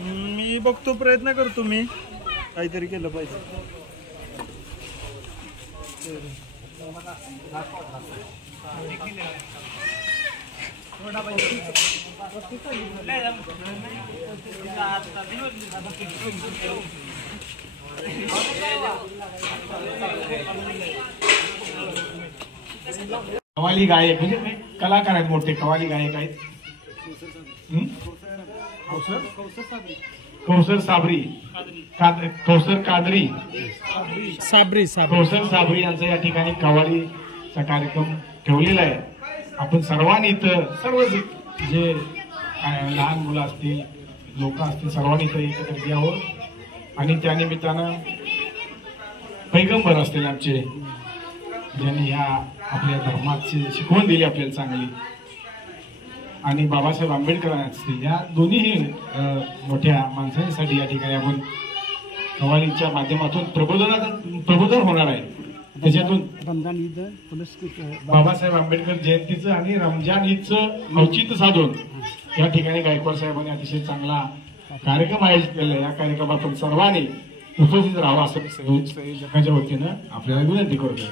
मी बघतो, प्रयत्न करतो मी काहीतरी केलं पाहिजे. कवाली गायक म्हणजे कलाकार आहेत, मोठे कवाली गायक आहेत. कौसर साबरी, कौसर कादरी साबरी, कौसर साबरी यांचा या ठिकाणी कवालीचा कार्यक्रम ठेवलेला आहे. आपण सर्वांनी इथं, सर्व जे लहान मुलं असतील, लोक असतील, सर्वांनी इथं एकत्र यावं आणि त्यानिमित्तानं पैगंबर असतील आमचे, ज्यांनी ह्या आपल्या धर्माची शिकवण दिली आपल्याला चांगली, आणि बाबासाहेब आंबेडकर असतील, या दोन्ही मोठ्या माणसांसाठी या ठिकाणी आपण कवालीच्या माध्यमातून प्रबोधन होणार आहे. त्याच्यातून रमजान ईद बाबासाहेब आंबेडकर जयंतीचं आणि रमजान ईदचं औचित्य साधून या ठिकाणी गायकवाड साहेबांनी अतिशय चांगला कार्यक्रम आयोजित केला. या कार्यक्रमातून सर्वांनी उपस्थित राहावं असं संयोजकांच्या वतीनं आपल्याला विनंती करतो.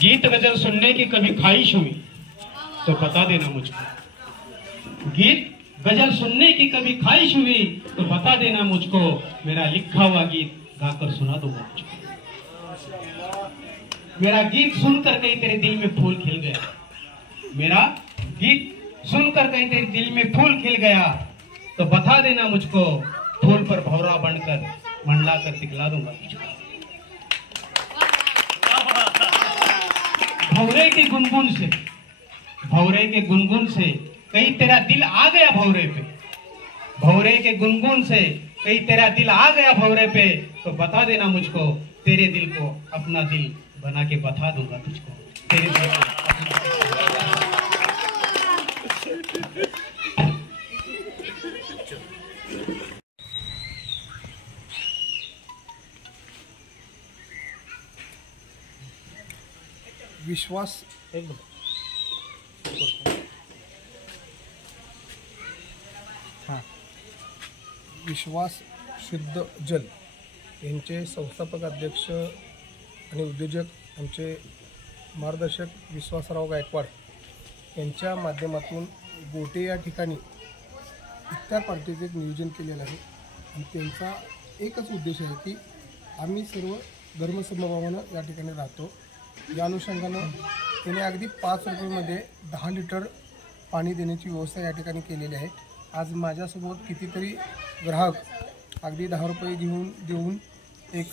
गीत गजल सुनने की कभी ख्वाहिश हुई तो बता देना मुझको. गीत गजल सुनने की कभी ख्वाहिश हुई तो बता देना मुझको. मेरा लिखा हुआ गीत गाकर सुना दूंगा मुझको. मेरा गीत सुनकर कहीं तेरे दिल में फूल खिल गया. मेरा गीत सुनकर कहीं तेरे दिल में फूल खिल गया तो बता देना मुझको. फूल पर भौरा बनकर मंडला कर दिखला दूंगा तुझको. भौरे के गुनगुन से, भौरे के गुनगुन से कहीं तेरा दिल आ गया भौरे पे. भौरे के गुनगुन से कहीं तेरा दिल आ गया भौरे पे तो बता देना मुझको. तेरे दिल को अपना दिल बना के बता दूंगा तुझको. तेरे दिल को विश्वास विश्वास शुद्ध जल यांचे संस्थापक अध्यक्ष आणि उद्योजक आमचे मार्गदर्शक विश्वासराव गायकवाड यांच्या माध्यमातून गोटे या ठिकाणी इफ्तार पार्टीचे एक नियोजन केलेलं आहे. आणि त्यांचा एकच उद्देश आहे की आम्ही सर्व धर्मसमभावानं या ठिकाणी राहतो. या अनुषंगानं त्याने अगदी 5 रुपयामध्ये 10 लिटर पाणी देण्याची व्यवस्था या ठिकाणी केलेली आहे. आज माझ्यासोबत कितीतरी ग्राहक अगदी 10 रुपये देऊन एक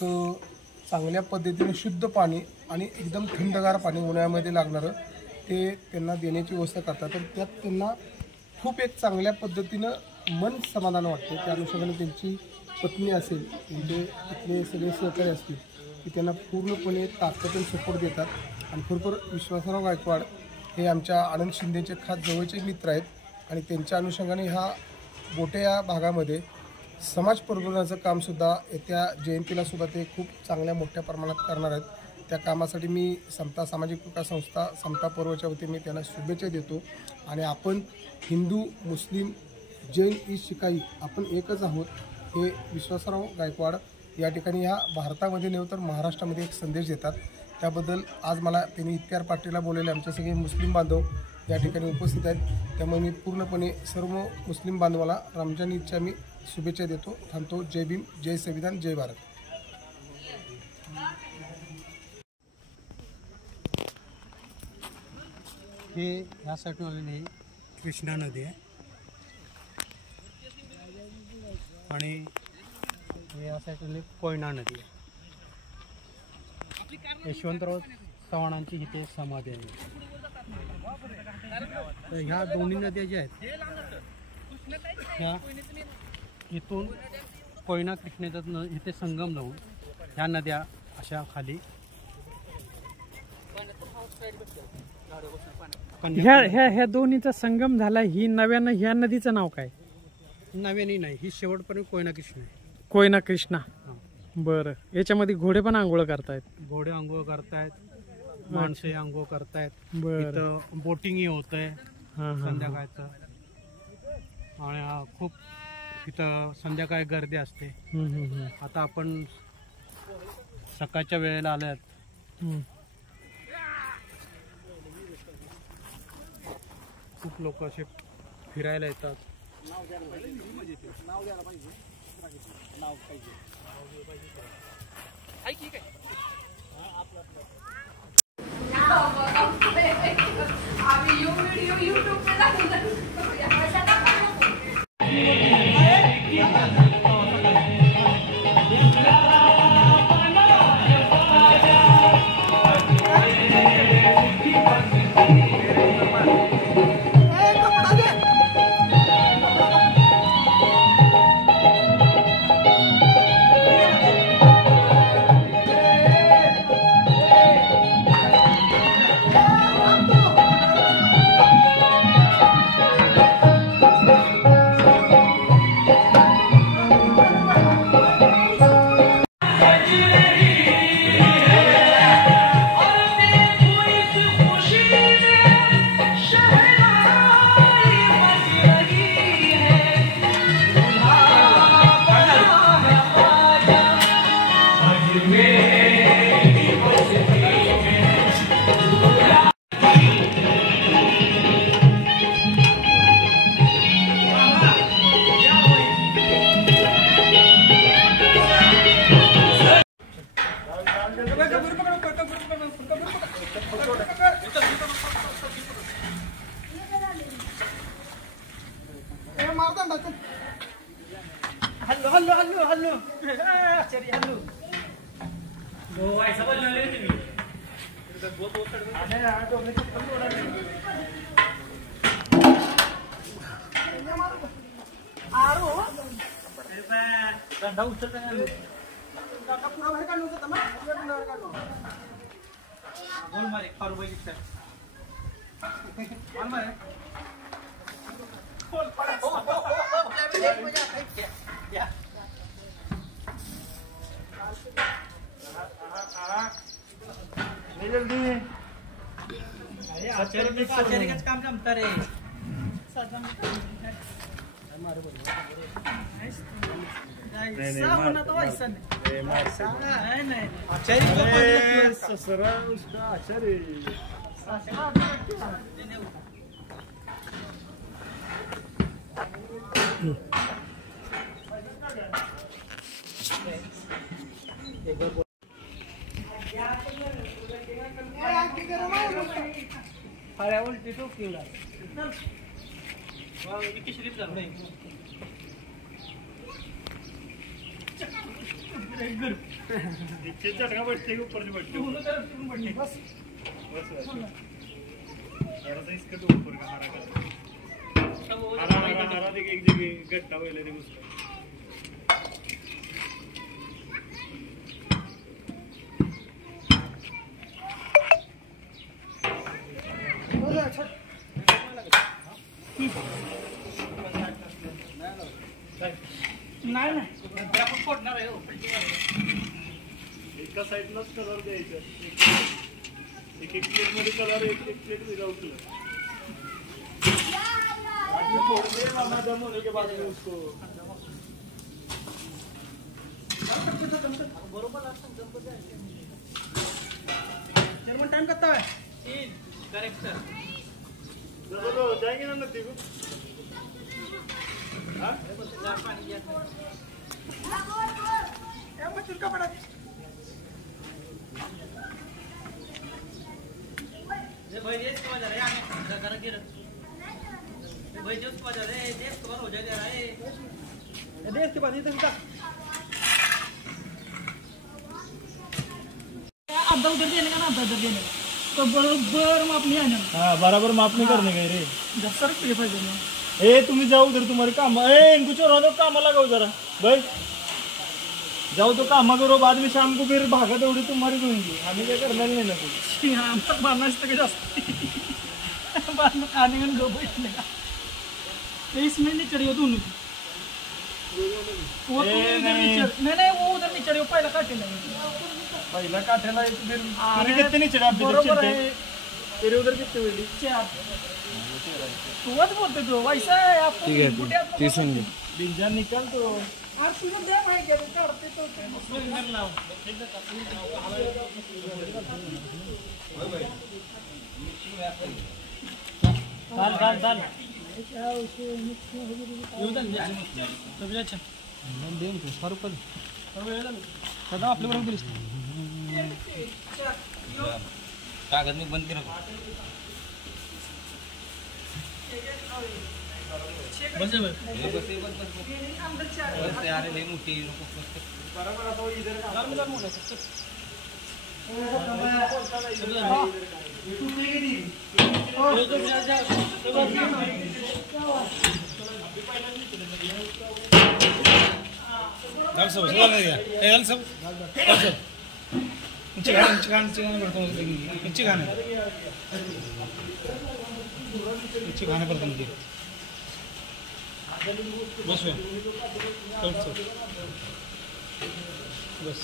चांगल्या पद्धतीने शुद्ध पाणी आणि एकदम थंडगार पाणी उन्हाळ्यामध्ये लागणारं ते त्यांना देण्याची व्यवस्था करतात. तर त्यात त्यांना खूप एक चांगल्या पद्धतीनं मन समाधान वाटतं. त्या अनुषंगाने त्यांची पत्नी असेल, म्हणजे तिथले सगळे सहकारी असतील की त्यांना पूर्णपणे ताकदीने सपोर्ट देतात. आणि खरोखर विश्वासराव गायकवाड हे आमच्या आनंद शिंदेचे खास जवळचे मित्र आहेत. आणि त्यांच्या अनुषंगाने ह्या गोटे या भागामध्ये समाज प्रबोधनाचं कामसुद्धा येत्या जयंतीलासुद्धा ते खूप चांगल्या मोठ्या प्रमाणात करणार आहेत. त्या कामासाठी मी समता सामाजिक विकास संस्था समता पर्वच्या वतीने मी त्यांना शुभेच्छा देतो. आणि आपण हिंदू, मुस्लिम, जैन, शिखाई आपण एकच आहोत हे विश्वासराव गायकवाड या ठिकाणी ह्या भारतामध्ये नव्हे तर महाराष्ट्रामध्ये एक संदेश देतात. त्याबद्दल आज मला त्यांनी इफ्तार पार्टीला बोलवले. आमचे सगळे मुस्लिम बांधव या ठिकाणी उपस्थित आहेत. त्यामुळे मी पूर्णपणे सर्व मुस्लिम बांधवाला रमजान ईदच्या मी शुभेच्छा देतो. थांबतो. जय भीम, जय संविधान, जय भारत. हे ह्या साईडून आलेली ही कृष्णा नदी आहे आणि हे या साईडून कोयना नदी आहे. यशवंतराव चव्हाणांची इथे समाधी आहे. तर ह्या दोन्ही नद्या ज्या आहेत ह्या इथून कोयना कृष्णेचा इथे संगम लावून ह्या नद्या अशा खाली ह्या दोन्हीचा संगम झाला. ही नव्यानं ह्या नदीचं नाव काय? नव्याने नाही, ही शेवटपर्यंत कोयना कृष्ण आहे. कोयना कृष्णा. बरं. याच्यामध्ये घोडे पण आंघोळ करतायत. घोडे आंघोळ करतायत, माणसे आंघोळ करतायत. बरं. इथं बोटिंगही होतंय संध्याकाळचं आणि खूप इथं संध्याकाळी गर्दी असते. आता आपण सकाळच्या वेळेला आल्यात. खूप लोक असे फिरायला येतात. काम जमता रे. झटका बैठते ऊपर से बैठते बस इसका तो ऊपर का हरा देख एक जगह गट्टा हुआ ले उसका नाही नाही एका साईडलाच कलर द्यायचा एक एक प्लेट मध्ये कलर एक एक प्लेट विदाउट कलर दम होने के बाद में उसको जर्मन टाइम कितना है? Correct sir. बोलो जाएंगे ना नदी को आधा उधर देने का ना आधा उधर देने का तो बरोबर मापनी आहे ना हाँ बराबर माप नहीं करने गए रे 10 रुपये पाहिजे ना ए तुम्ही जाओ उधर तुम्हारे काम ए इनको छोड़ो दो काम लगाओ जरा भाई जाओ तो काम करो बाद में शाम को फिर भागा दौड़ी तुम्हारी होंगी हमें क्या करना नहीं ना कुछ आमचं बांधणं असतं का जास्त बांधणं खाणे आणि गो बैठले का 23 मिनिट निचड़ियो दोनों की वो तो नहीं नहीं वो उधर निचड़ियो पहिला काटेला पहिला काठ्याला एक फिर अरे, फिर कितने नहीं चढ़ा बरोबर आहे तेरे उधर कितने हुई 4 तूच बोलते तो वैसा आहे आपण कुठे डिंजर निकल तो आज तुझं द्या माहिती आहे काढते तो चाल येऊ दे अच्छा देऊन तू 100 रुपये सदा आपल्या बरोबर दिसतो कागद मी बंद केलं बस बस यार लई मोठी गाणं पडतं बस बस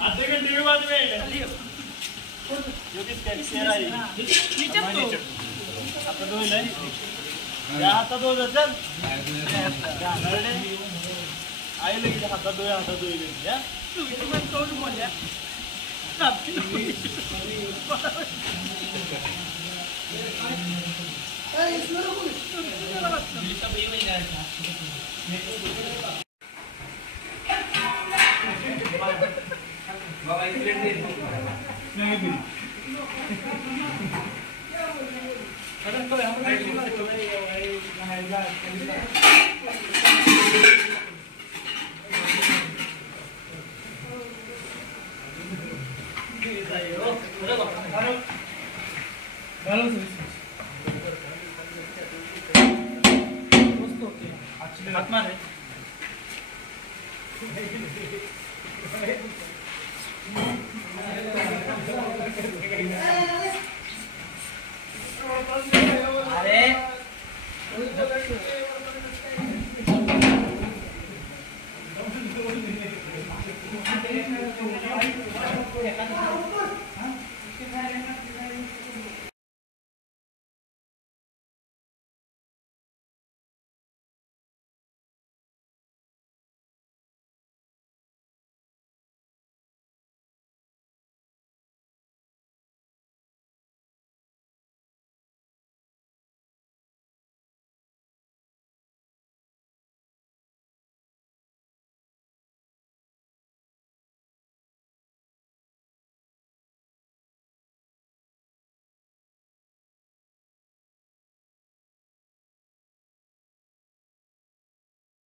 आधे घंटे के बाद में जो कि शेर आई आता दो ले या आता दो चल आई लगी हाता दो या तू इथे पण कोण बोलल्या अरे